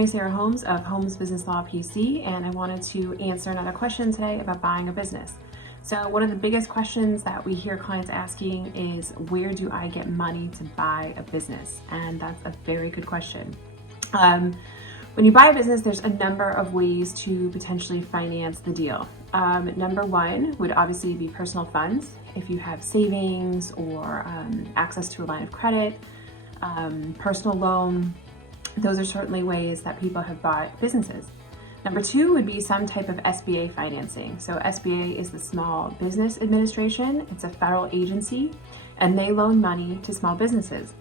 attorney Sarah Holmes of Holmes Business Law PC, and I wanted to answer another question today about buying a business. So one of the biggest questions that we hear clients asking is, where do I get money to buy a business? And that's a very good question. When you buy a business, there's a number of ways to potentially finance the deal. Number one would obviously be personal funds. If you have savings or access to a line of credit, personal loan, those are certainly ways that people have bought businesses. Number two would be some type of SBA financing. So SBA is the Small Business Administration. It's a federal agency, and they loan money to small businesses.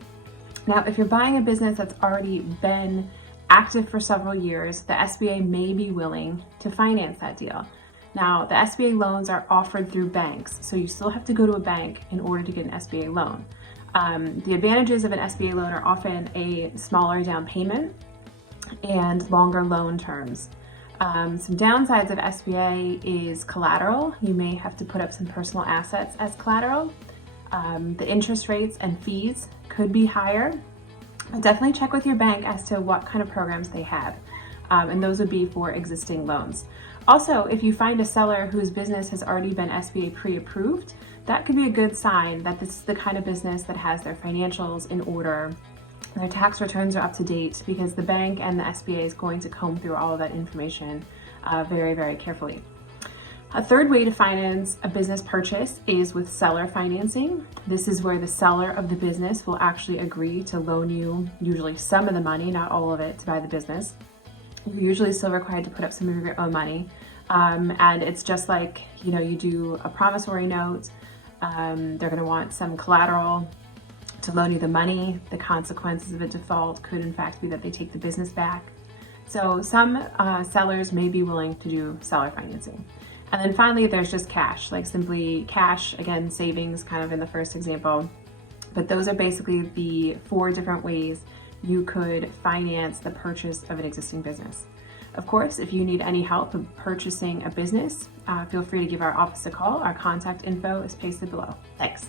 Now, if you're buying a business that's already been active for several years, the SBA may be willing to finance that deal. Now, the SBA loans are offered through banks, so you still have to go to a bank in order to get an SBA loan. The advantages of an SBA loan are often a smaller down payment and longer loan terms. Some downsides of SBA is collateral. You may have to put up some personal assets as collateral. The interest rates and fees could be higher. But definitely check with your bank as to what kind of programs they have. And those would be for existing loans. Also, if you find a seller whose business has already been SBA pre-approved, that could be a good sign that this is the kind of business that has their financials in order, their tax returns are up to date, because the bank and the SBA is going to comb through all of that information very, very carefully. A third way to finance a business purchase is with seller financing. This is where the seller of the business will actually agree to loan you usually some of the money, not all of it, to buy the business. You're usually still required to put up some of your own money. And it's just like, you do a promissory note. They're going to want some collateral to loan you the money. The consequences of a default could in fact be that they take the business back. So some sellers may be willing to do seller financing. And then finally, there's just cash, like simply cash, again, savings kind of in the first example. But those are basically the 4 different ways you could finance the purchase of an existing business. Of course, if you need any help with purchasing a business, feel free to give our office a call. Our contact info is pasted below. Thanks.